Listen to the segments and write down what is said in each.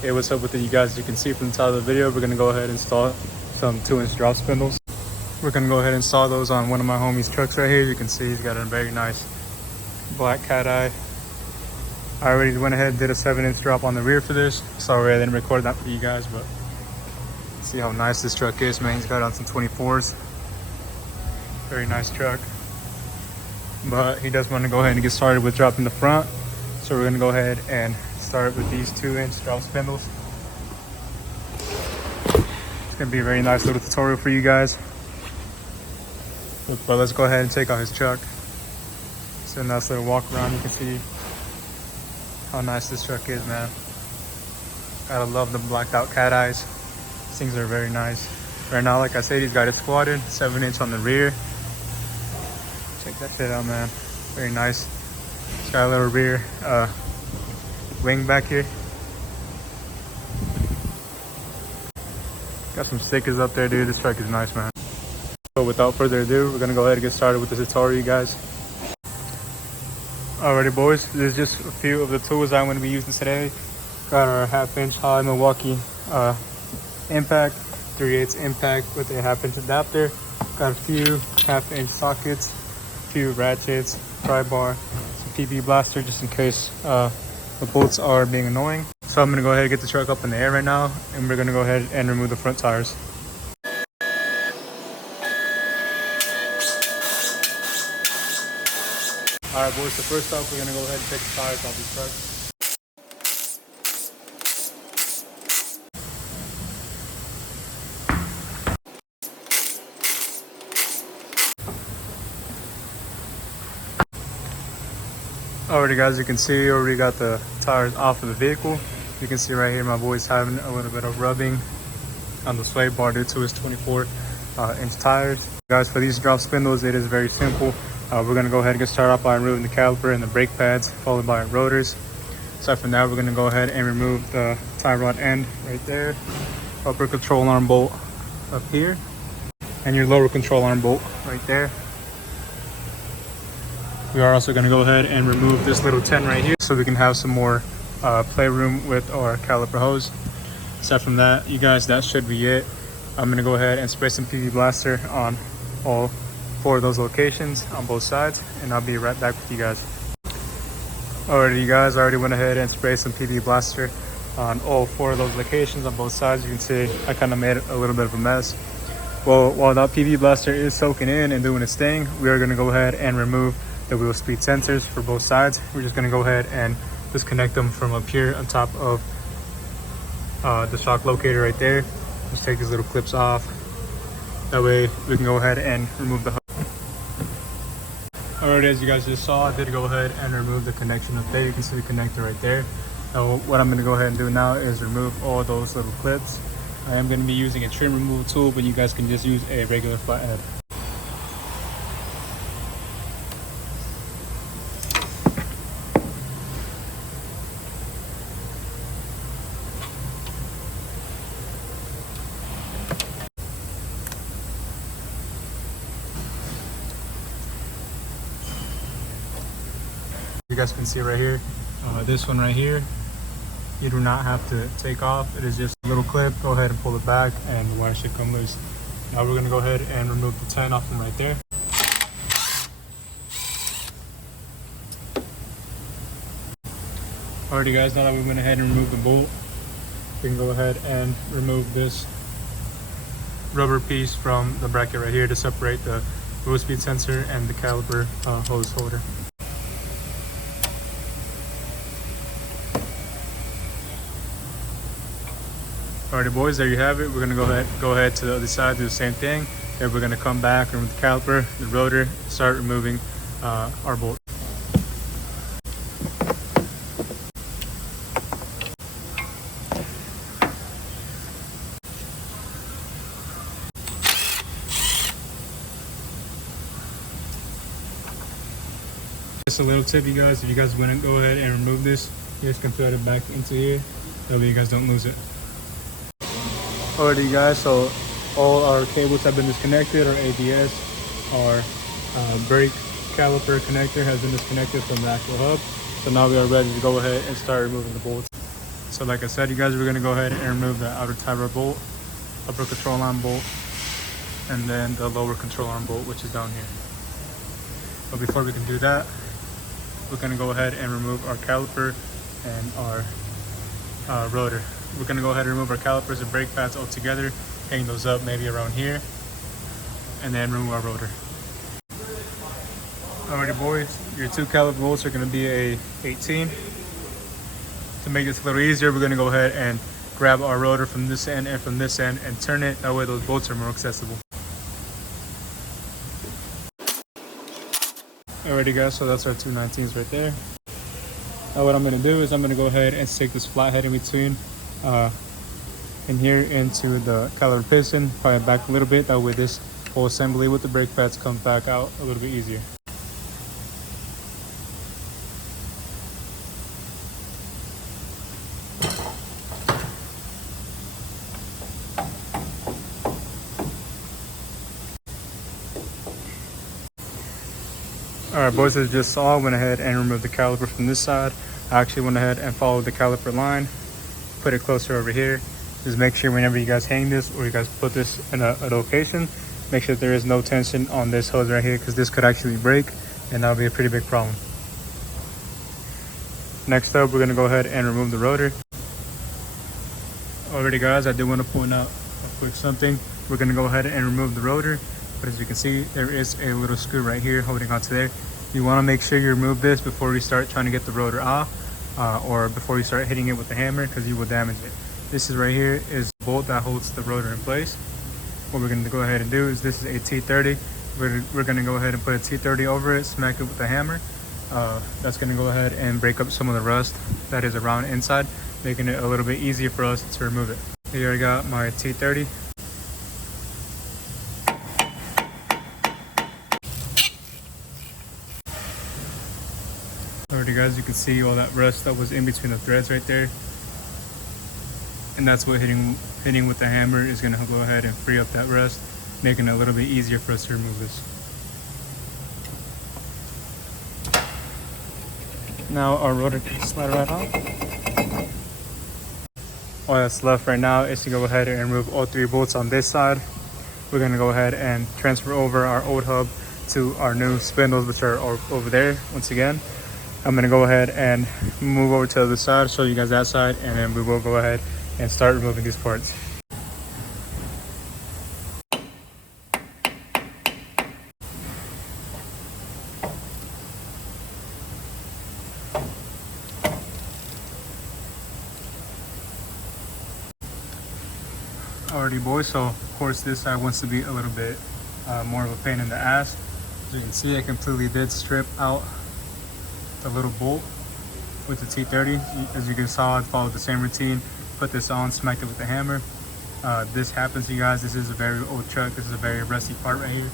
Hey, what's up with it, you guys? As you can see from the title of the video, we're gonna go ahead and install some 2-inch drop spindles. We're gonna go ahead and install those on one of my homie's trucks right here. You can see he's got a very nice black cat eye. I already went ahead and did a 7-inch drop on the rear for this. Sorry I didn't record that for you guys, but see how nice this truck is, man. He's got on some 24s. Very nice truck. But he does want to go ahead and get started with dropping the front. So we're gonna go ahead and start with these 2-inch drop spindles. It's gonna be a very nice little tutorial for you guys. But let's go ahead and take out his truck. It's a nice little walk around. You can see how nice this truck is, man. Gotta love the blacked out cat eyes. These things are very nice. Right now, like I said, he's got it squatted, 7-inch on the rear. Check that shit out, man. Very nice. It's got a little rear wing back here. Got some stickers up there, dude. This truck is nice, man. So without further ado, we're gonna go ahead and get started with the tutorial, you guys. Alrighty, boys. There's just a few of the tools I'm gonna be using today. Got our 1/2-inch high Milwaukee impact, 3/8 impact with a 1/2-inch adapter. Got a few 1/2-inch sockets, a few ratchets, pry bar, some PB blaster just in case the bolts are being annoying. So I'm gonna go ahead and get the truck up in the air right now, and we're gonna go ahead and remove the front tires. Alright, boys, so first off, we're gonna go ahead and take the tires off this truck. Alrighty, guys, you can see already got the tires off of the vehicle. You can see right here my boy's having a little bit of rubbing on the sway bar due to his 24-inch tires. Guys, for these drop spindles, it is very simple. We're going to go ahead and get started off by removing the caliper and the brake pads, followed by our rotors. Aside from that, we're going to go ahead and remove the tie rod end right there, upper control arm bolt up here, and your lower control arm bolt right there. We are also going to go ahead and remove this little 10 right here so we can have some more playroom with our caliper hose. Aside from that, you guys, that should be it. I'm going to go ahead and spray some PB blaster on all 4 of those locations on both sides, and I'll be right back with you guys. Alrighty, you guys, I already went ahead and sprayed some PB blaster on all 4 of those locations on both sides. You can see I kind of made a little bit of a mess. Well, while that PB blaster is soaking in and doing its thing, we are going to go ahead and remove the wheel speed sensors for both sides. We're just going to go ahead and disconnect them from up here on top of the shock locator right there. Just take these little clips off. That way we can go ahead and remove the hose. Alright, as you guys just saw, I did go ahead and remove the connection up there. You can see the connector right there. Now what I'm going to go ahead and do now is remove all those little clips. I am going to be using a trim removal tool, but you guys can just use a regular flathead. You guys can see right here, this one right here, you do not have to take off. It is just a little clip. Go ahead and pull it back and the wire should come loose. Now we're going to go ahead and remove the 10 off from right there. Alrighty, guys, now that we went ahead and removed the bolt, we can go ahead and remove this rubber piece from the bracket right here to separate the wheel speed sensor and the caliper hose holder. Alrighty, boys, there you have it. We're gonna go ahead to the other side, do the same thing. Then we're gonna come back, remove the caliper, the rotor, start removing our bolt. Just a little tip, you guys, if you guys want to go ahead and remove this, you just can thread it back into here. That way you guys don't lose it. Alrighty, you guys, so all our cables have been disconnected. Our ABS, our brake caliper connector has been disconnected from the actual hub. So now we are ready to go ahead and start removing the bolts. So like I said, you guys, we're gonna go ahead and remove the outer tie rod bolt, upper control arm bolt, and then the lower control arm bolt, which is down here. But before we can do that, we're gonna go ahead and remove our caliper and our rotor. We're gonna go ahead and remove our calipers and brake pads all together, hang those up maybe around here, and then remove our rotor. Alrighty boys, your two caliper bolts are gonna be a 18. To make this a little easier, we're gonna go ahead and grab our rotor from this end and from this end and turn it. That way those bolts are more accessible. Alrighty guys, so that's our two 19s right there. Now what I'm gonna do is I'm gonna go ahead and stick this flathead in between in here into the caliper piston, probably back a little bit. That way this whole assembly with the brake pads comes back out a little bit easier. Alright boys, as you just saw, I went ahead and removed the caliper from this side. I actually went ahead and followed the caliper line, put it closer over here. Just make sure whenever you guys hang this or you guys put this in a location, make sure that there is no tension on this hose right here, because this could actually break and that'll be a pretty big problem. Next up, we're going to go ahead and remove the rotor. Alrighty guys, I did want to point out a quick something. We're going to go ahead and remove the rotor, but as you can see, there is a little screw right here holding onto there. You want to make sure you remove this before you start trying to get the rotor off, or before you start hitting it with the hammer, because you will damage it. This is right here is the bolt that holds the rotor in place. What we're going to go ahead and do is, this is a T30. We're going to go ahead and put a T30 over it, smack it with the hammer. That's going to go ahead and break up some of the rust that is around inside, making it a little bit easier for us to remove it. Here I got my T30. Alrighty guys, you can see all that rust that was in between the threads right there, and that's what hitting with the hammer is going to go ahead and free up that rust, making it a little bit easier for us to remove this. Now our rotor can slide right off. All that's left right now is to go ahead and remove all three bolts on this side. We're going to go ahead and transfer over our old hub to our new spindles, which are over there. Once again, I'm going to go ahead and move over to the other side, show you guys that side, and then we will go ahead and start removing these parts. Alrighty boys, so of course this side wants to be a little bit more of a pain in the ass. As you can see, I completely did strip out the little bolt with the T30. As you can saw, I followed the same routine, put this on, smacked it with the hammer. This happens, you guys. This is a very old truck. This is a very rusty part right here.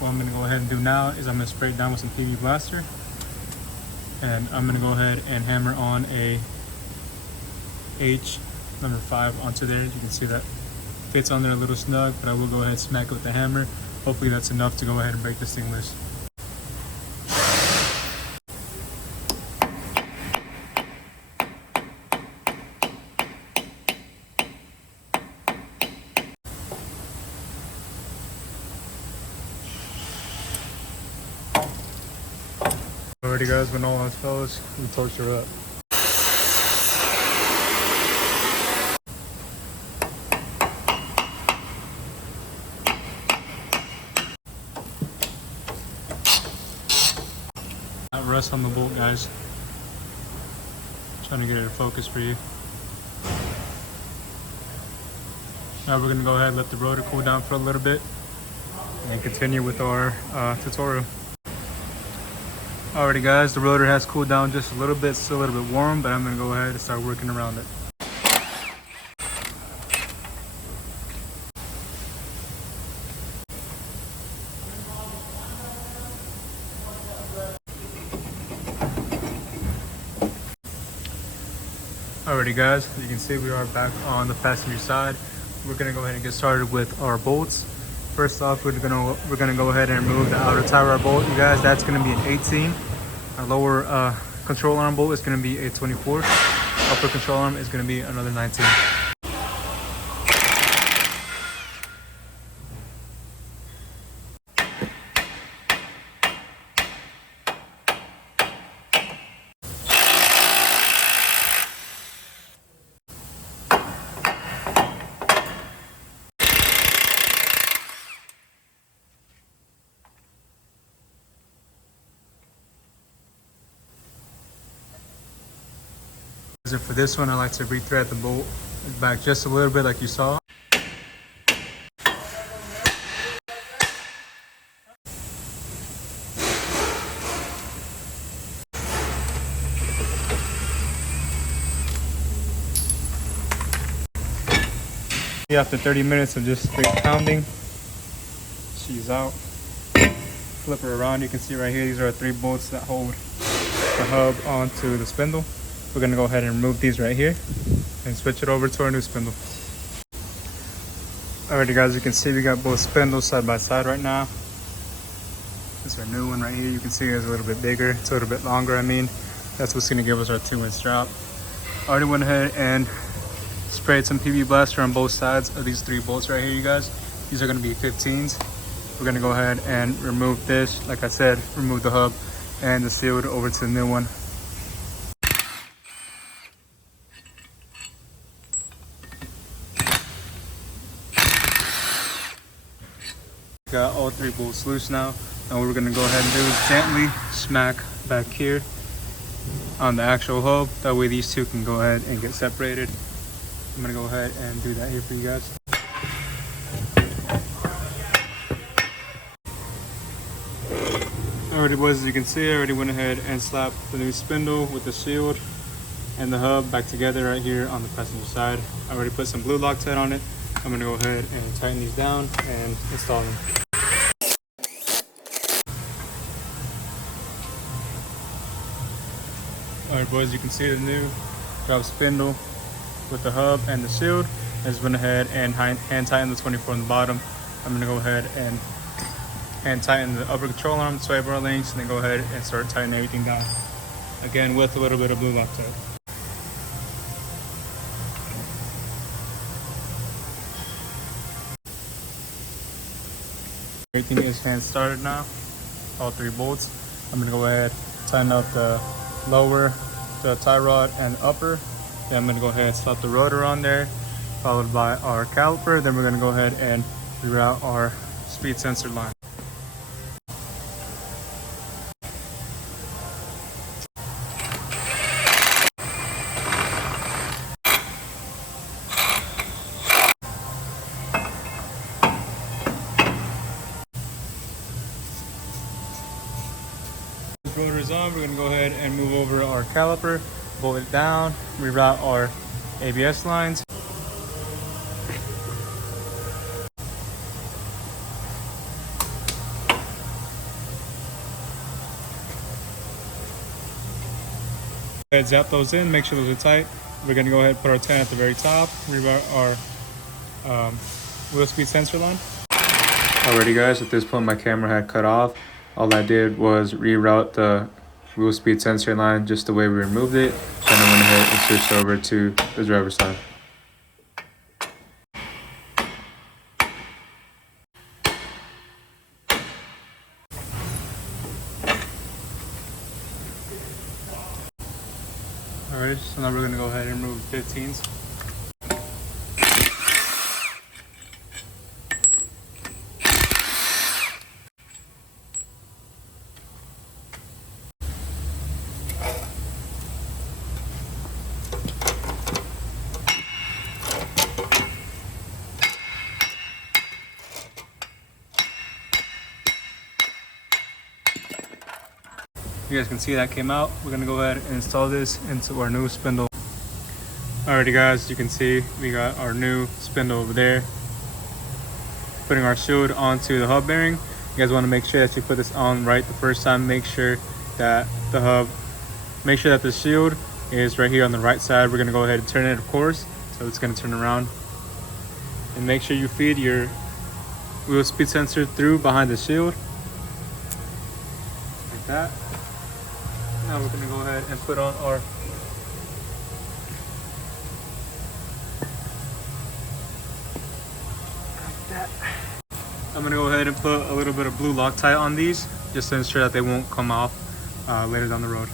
What I'm going to go ahead and do now is I'm going to spray it down with some PV Blaster, and I'm going to go ahead and hammer on a H number 5 onto there. You can see that fits on there a little snug, but I will go ahead and smack it with the hammer. Hopefully that's enough to go ahead and break this thing loose. Alrighty guys, when all else fails, we torch her up. That rust on the bolt, guys. Trying to get it in focus for you. Now we're going to go ahead and let the rotor cool down for a little bit and continue with our tutorial. Alrighty guys, the rotor has cooled down just a little bit, still a little bit warm, but I'm going to go ahead and start working around it. Alrighty guys, as you can see, we are back on the passenger side. We're going to go ahead and get started with our bolts. First off, we're gonna go ahead and remove the outer tie rod bolt, you guys. That's gonna be an 18. Our lower control arm bolt is gonna be a 24. Upper control arm is going to be another 19. And for this one, I like to rethread the bolt back just a little bit like you saw. After 30 minutes of just straight pounding, she's out. Flip her around, you can see right here, these are 3 bolts that hold the hub onto the spindle. We're gonna go ahead and remove these right here and switch it over to our new spindle. Alrighty guys, you can see we got both spindles side by side right now. This is our new one right here. You can see it's a little bit bigger, it's a little bit longer. I mean, that's what's gonna give us our 2-inch drop. Already went ahead and sprayed some PB Blaster on both sides of these 3 bolts right here, you guys. These are gonna be 15s. We're gonna go ahead and remove this. Like I said, remove the hub and the shield over to the new one. Got all 3 bolts loose now. Now what we're gonna go ahead and do is gently smack back here on the actual hub. That way these 2 can go ahead and get separated. I'm gonna go ahead and do that here for you guys. Alrighty boys, as you can see, I already went ahead and slapped the new spindle with the shield and the hub back together right here on the passenger side. I already put some blue Loctite on it. I'm gonna go ahead and tighten these down and install them. Alright boys, you can see the new drop spindle with the hub and the shield. I just went ahead and hand tighten the 24 on the bottom. I'm gonna go ahead and hand tighten the upper control arm, sway bar links, and then go ahead and start tightening everything down. Again, with a little bit of blue Loctite. Everything is hand started now, all 3 bolts. I'm gonna go ahead, tighten up the lower, the tie rod, and upper. Then I'm gonna go ahead and slap the rotor on there, followed by our caliper. Then we're gonna go ahead and reroute our speed sensor line. Rotor is on, we're going to go ahead and move over our caliper, bolt it down, reroute our ABS lines. Zap those in, make sure those are tight. We're going to go ahead and put our 10 at the very top, reroute our wheel speed sensor line. Alrighty guys, at this point my camera had cut off. All I did was reroute the wheel speed sensor line just the way we removed it. Then I went ahead and switched over to the driver's side. Alright, so now we're going to go ahead and remove 15s. You guys can see that came out. We're gonna go ahead and install this into our new spindle. Alrighty guys, you can see we got our new spindle over there. Putting our shield onto the hub bearing. You guys wanna make sure that you put this on right the first time. Make sure that the shield is right here on the right side. We're gonna go ahead and turn it, of course. So it's gonna turn around. And make sure you feed your wheel speed sensor through behind the shield. Like that. Now we're going to go ahead and put on our that. I'm gonna go ahead and put a little bit of blue Loctite on these just to ensure that they won't come off later down the road.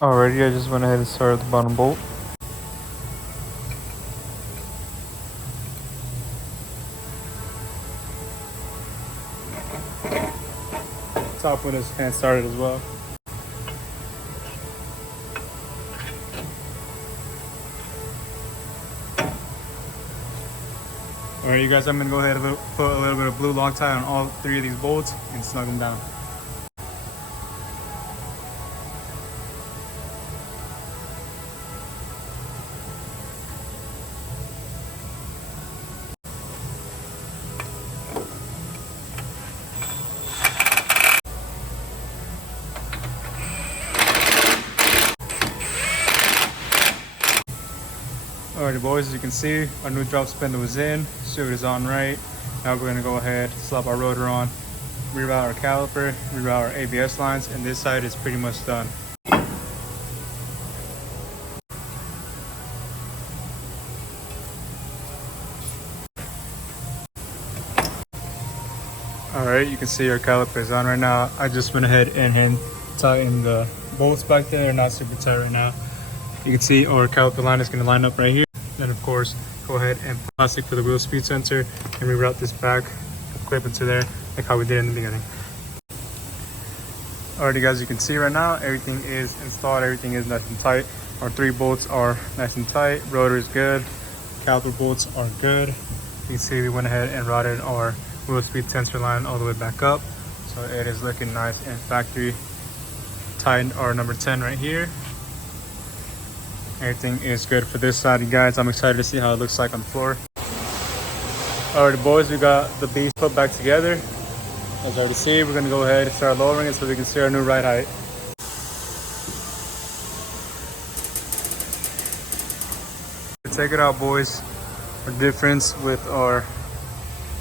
Alrighty, I just went ahead and started the bottom bolt. Top one is hand started as well. Alright, you guys, I'm gonna go ahead and put a little bit of blue Loctite on all 3 of these bolts and snug them down. Alrighty boys, as you can see, our new drop spindle is in, suit is on right. Now we're gonna go ahead, slap our rotor on, reroute our caliper, reroute our ABS lines, and this side is pretty much done. Alright, you can see our caliper is on right now. I just went ahead and hand tightened the bolts back there. They're not super tight right now. You can see our caliper line is going to line up right here. Then of course, go ahead and plastic for the wheel speed sensor and reroute this back, clip into there, like how we did in the beginning. Alrighty guys, you can see right now, everything is installed, everything is nice and tight. Our 3 bolts are nice and tight, rotor is good, caliper bolts are good. You can see we went ahead and routed our wheel speed sensor line all the way back up. So it is looking nice and factory. Tightened our number 10 right here. Everything is good for this side, you guys. I'm excited to see how it looks like on the floor. Alright boys, we got the beast put back together. As you already see, we're gonna go ahead and start lowering it so we can see our new ride height. Check it out boys, our difference with our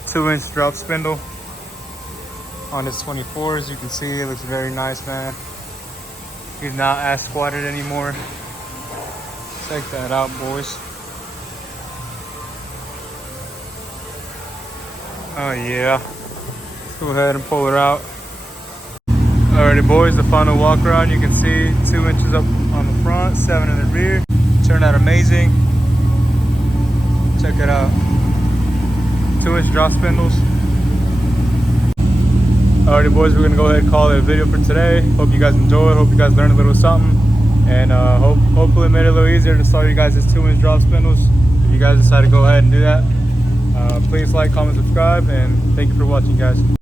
2-inch drop spindle on this 24. As you can see, it looks very nice, man. He's not as squatted anymore. Check that out boys. Oh yeah, let's go ahead and pull her out. Alrighty boys, the final walk around. You can see 2 inches up on the front, 7 in the rear. Turned out amazing. Check it out. 2-inch drop spindles. Alrighty boys, we're gonna go ahead and call it a video for today. Hope you guys enjoyed, hope you guys learned a little something, and hopefully it made it a little easier to install you guys' 2-inch drop spindles. If you guys decide to go ahead and do that, please like, comment, subscribe, and thank you for watching guys.